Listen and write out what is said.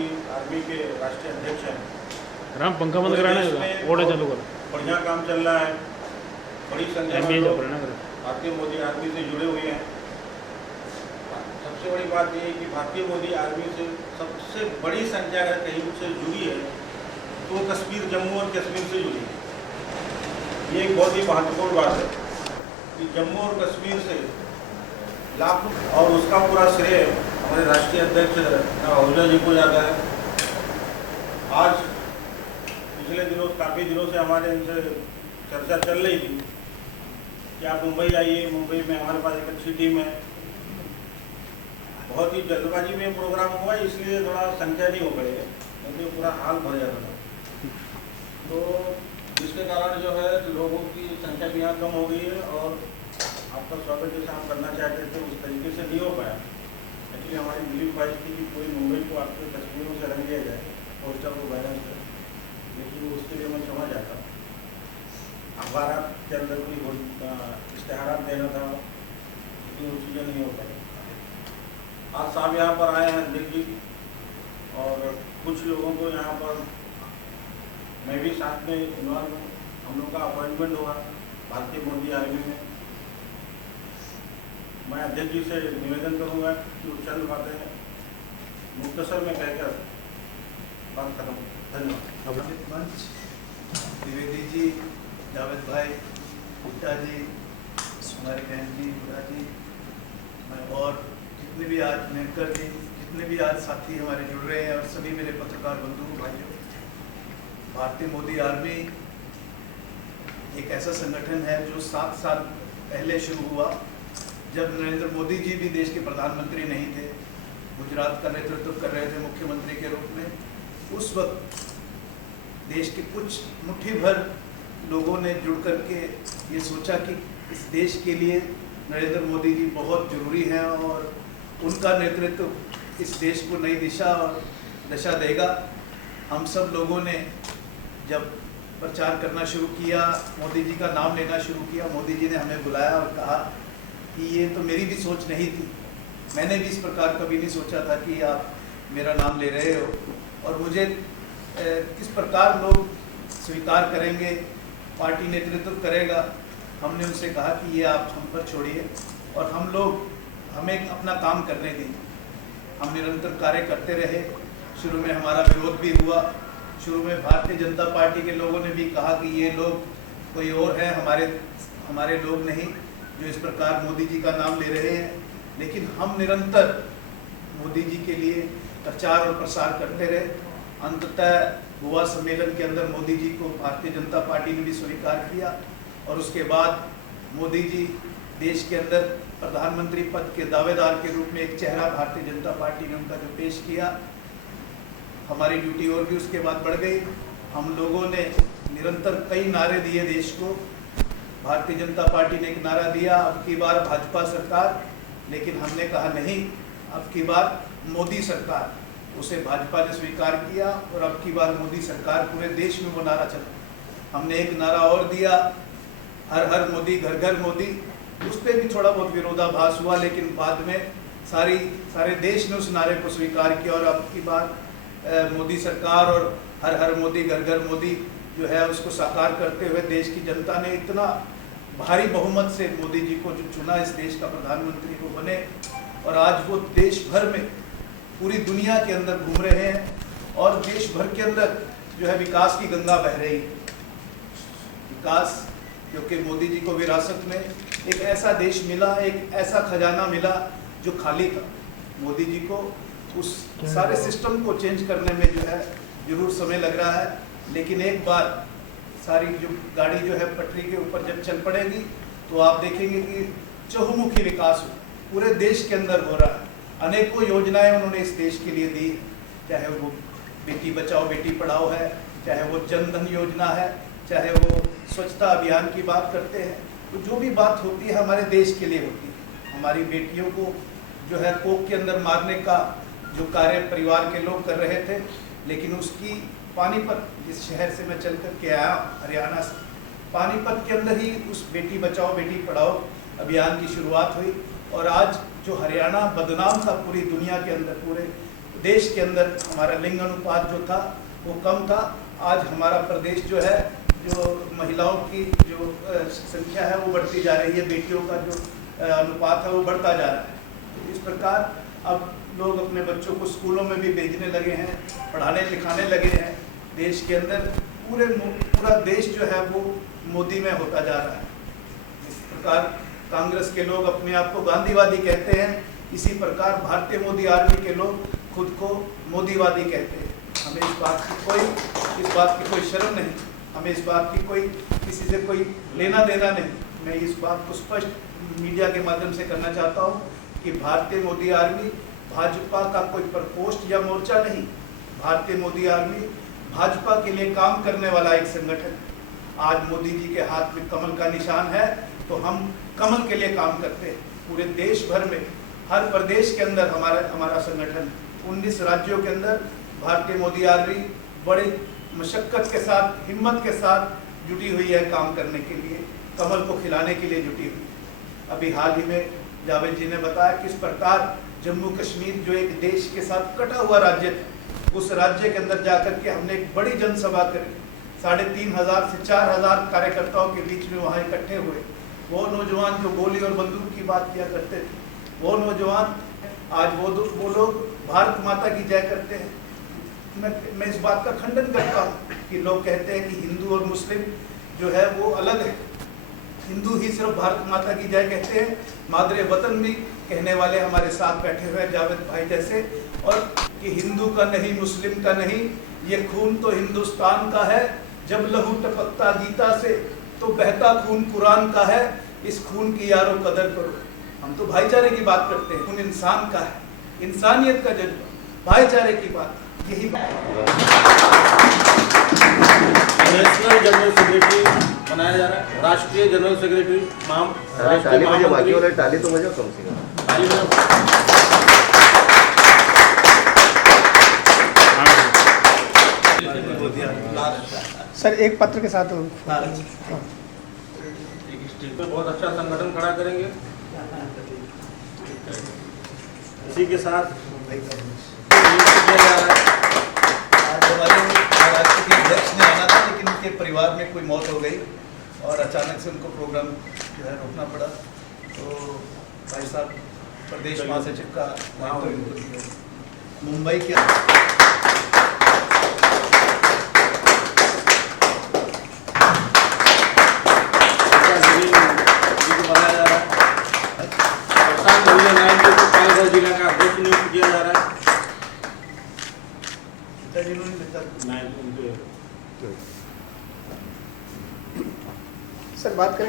Modi army के राष्ट्रीय अध्यक्ष हैं। राम पंखा बंद कराना है, ओड़ा चालू करो। बढ़िया काम चल रहा है, बड़ी संख्या में लोग भारतीय मोदी आर्मी से जुड़े हुए हैं। सबसे बड़ी बात यह है कि भारतीय मोदी आर्मी से सबसे बड़ी संख्या अगर कहीं से जुड़ी है तो वो कश्मीर, जम्मू और कश्मीर से जुड़ी है। ये एक बहुत ही महत्वपूर्ण बात है कि जम्मू और कश्मीर से लाखों, और उसका पूरा श्रेय हमारे राष्ट्रीय अध्यक्ष आहूजा जी को जाता है। आज पिछले दिनों, काफ़ी दिनों से हमारे इनसे चर्चा चल रही थी कि आप मुंबई आइए, मुंबई में हमारे पास एक अच्छी टीम है। बहुत ही जल्दबाजी में प्रोग्राम हुआ, इसलिए थोड़ा संख्या नहीं हो पाई है, क्योंकि पूरा हाल भर जाता था। तो जिसके कारण जो है लोगों की संख्या भी यहाँ कम हो गई है और आपका स्वागत जैसा हम करना चाहते थे उस तरीके से नहीं हो पाया। एक्चुअली हमारी दिल्ली ख्वाहिश थी कि पूरी मुंबई को आपके तस्वीरों से रंग दिया जाए, पोस्टर को वायरल कर, लेकिन उसके लिए मैं क्षमा चाहता हूँ। अखबार के अंदर कोई इश्तेहार देना था, लेकिन वो चीज़ें नहीं हो पाई। आज साहब यहाँ पर आए हैं अध्यक्ष जी, और कुछ लोगों को यहाँ पर मैं भी साथ में इन्वॉल्व हूँ। हम लोग का अपॉइंटमेंट होगा भारतीय मोदी आर्मी में। मैं अध्यक्ष जी से निवेदन करूँगा कि वो चंद बातें मुख्तसर में कहकर बात खत्म। धन्यवाद। मंच द्विवेदी जी, जावेद भाई, गुप्ता जी, सुनारी बहन जी, बुरा जी, मैं और जितने भी आज मेंकर जी, जितने भी आज साथी हमारे जुड़ रहे हैं और सभी मेरे पत्रकार बंधु भाइयों, भारतीय मोदी आर्मी एक ऐसा संगठन है जो 7 साल पहले शुरू हुआ, जब नरेंद्र मोदी जी भी देश के प्रधानमंत्री नहीं थे, गुजरात का नेतृत्व कर रहे थे मुख्यमंत्री के रूप में। उस वक्त देश के कुछ मुट्ठी भर लोगों ने जुड़ करके ये सोचा कि इस देश के लिए नरेंद्र मोदी जी बहुत ज़रूरी हैं और उनका नेतृत्व इस देश को नई दिशा और दशा देगा। हम सब लोगों ने जब प्रचार करना शुरू किया, मोदी जी का नाम लेना शुरू किया, मोदी जी ने हमें बुलाया और कहा कि ये तो मेरी भी सोच नहीं थी, मैंने भी इस प्रकार कभी नहीं सोचा था कि आप मेरा नाम ले रहे हो और मुझे किस प्रकार लोग स्वीकार करेंगे, पार्टी नेतृत्व करेगा। हमने उनसे कहा कि ये आप हम पर छोड़िए और हमें अपना काम करने दीजिए। हम निरंतर कार्य करते रहे। शुरू में हमारा विरोध भी हुआ, शुरू में भारतीय जनता पार्टी के लोगों ने भी कहा कि ये लोग कोई और हैं, हमारे लोग नहीं जो इस प्रकार मोदी जी का नाम ले रहे हैं। लेकिन हम निरंतर मोदी जी के लिए प्रचार और प्रसार करते रहे। अंततः गोवा सम्मेलन के अंदर मोदी जी को भारतीय जनता पार्टी ने भी स्वीकार किया और उसके बाद मोदी जी देश के अंदर प्रधानमंत्री पद के दावेदार के रूप में एक चेहरा भारतीय जनता पार्टी ने उनका जो पेश किया, हमारी ड्यूटी और भी उसके बाद बढ़ गई। हम लोगों ने निरंतर कई नारे दिए देश को। भारतीय जनता पार्टी ने एक नारा दिया, अब की बार भाजपा सरकार, लेकिन हमने कहा नहीं, अब की बार मोदी सरकार। उसे भाजपा ने स्वीकार किया और अब की बार मोदी सरकार, पूरे देश में वो नारा चला। हमने एक नारा और दिया, हर हर मोदी, घर घर मोदी। उस पर भी थोड़ा बहुत विरोधाभास हुआ, लेकिन बाद में सारे देश ने उस नारे को स्वीकार किया और अब की बार मोदी सरकार और हर हर मोदी, घर घर मोदी जो है उसको साकार करते हुए देश की जनता ने इतना भारी बहुमत से मोदी जी को जो चुना, इस देश का प्रधानमंत्री को बने और आज वो देश भर में, पूरी दुनिया के अंदर घूम रहे हैं और देश भर के अंदर जो है विकास की गंगा बह रही है। विकास, क्योंकि मोदी जी को विरासत में एक ऐसा देश मिला, एक ऐसा खजाना मिला जो खाली था। मोदी जी को उस सारे सिस्टम को चेंज करने में जो है जरूर समय लग रहा है, लेकिन एक बार सारी जो गाड़ी जो है पटरी के ऊपर जब चल पड़ेगी तो आप देखेंगे कि चहुमुखी विकास पूरे देश के अंदर हो रहा है। अनेकों योजनाएं उन्होंने इस देश के लिए दी, चाहे वो बेटी बचाओ बेटी पढ़ाओ है, चाहे वो जन धन योजना है, चाहे वो स्वच्छता अभियान की बात करते हैं। तो जो भी बात होती है हमारे देश के लिए होती है। हमारी बेटियों को जो है कोख के अंदर मारने का जो कार्य परिवार के लोग कर रहे थे, लेकिन उसकी पानीपत, जिस शहर से मैं चल कर के आया हरियाणा से, पानीपत के अंदर ही उस बेटी बचाओ बेटी पढ़ाओ अभियान की शुरुआत हुई और आज जो हरियाणा बदनाम था पूरी दुनिया के अंदर, पूरे देश के अंदर हमारा लिंग अनुपात जो था वो कम था। आज हमारा प्रदेश जो है, जो महिलाओं की जो संख्या है वो बढ़ती जा रही है, बेटियों का जो अनुपात है वो बढ़ता जा रहा है। तो इस प्रकार अब लोग अपने बच्चों को स्कूलों में भी भेजने लगे हैं, पढ़ाने लिखाने लगे हैं। देश के अंदर पूरा देश जो है वो मोदी में होता जा रहा है। इस प्रकार कांग्रेस के लोग अपने आप को गांधीवादी कहते हैं, इसी प्रकार भारतीय मोदी आर्मी के लोग खुद को मोदीवादी कहते हैं। हमें इस बात की कोई शर्म नहीं, हमें इस बात की कोई किसी से कोई लेना देना नहीं। मैं इस बात को स्पष्ट मीडिया के माध्यम से करना चाहता हूँ कि भारतीय मोदी आर्मी भाजपा का कोई प्रकोष्ठ या मोर्चा नहीं। भारतीय मोदी आर्मी भाजपा के लिए काम करने वाला एक संगठन है। आज मोदी जी के हाथ में कमल का निशान है तो हम कमल के लिए काम करते हैं। पूरे देश भर में हर प्रदेश के अंदर हमारा संगठन 19 राज्यों के अंदर भारतीय मोदी आर्मी बड़े मशक्कत के साथ, हिम्मत के साथ जुटी हुई है काम करने के लिए, कमल को खिलाने के लिए जुटी हुई है। अभी हाल ही में जावेद जी ने बताया किस प्रकार जम्मू कश्मीर जो एक देश के साथ कटा हुआ राज्य था, उस राज्य के अंदर जाकर के हमने एक बड़ी जनसभा करी। 3500 से 4000 कार्यकर्ताओं के बीच में वहाँ इकट्ठे हुए। वो नौजवान जो गोली और बंदूक की बात किया करते थे, वो नौजवान आज वो लोग भारत माता की जय करते हैं। मैं इस बात का खंडन करता हूँ कि लोग कहते हैं कि हिंदू और मुस्लिम जो है वो अलग है। हिंदू ही सिर्फ भारत माता की जय कहते हैं, मादरे वतन भी कहने वाले हमारे साथ बैठे हुए हैं जावेद भाई जैसे। और कि हिंदू का नहीं, मुस्लिम का नहीं, ये खून तो हिंदुस्तान का है। जब लहू टपकता गीता से तो बहता खून कुरान का है। इस खून की यारों कदर करो। हम तो भाईचारे की बात करते हैं, खून इंसान का है, इंसानियत का जज्बा, भाईचारे की बात, यही नेशनल जनरल सेक्रेटरी बनाया जा रहा है, राष्ट्रीय जनरल सेक्रेटरी टाली म्हणजे बाकी वाले टाली तो म्हणजे कम से कम सर एक पत्र के साथ बहुत अच्छा संगठन खड़ा करेंगे। इसी के साथ किया जा रहा है। आज हमारे महाराष्ट्र के अध्यक्ष ने आना था, लेकिन उनके परिवार में कोई मौत हो गई और अचानक से उनको प्रोग्राम जो है रोकना पड़ा। तो भाई साहब प्रदेश महासचिव का मुंबई के बनाया जा रहा है। प्रशांत नायक जी को पालघर जिला का अध्यक्ष नियुक्त किया जा रहा है। सर बात करें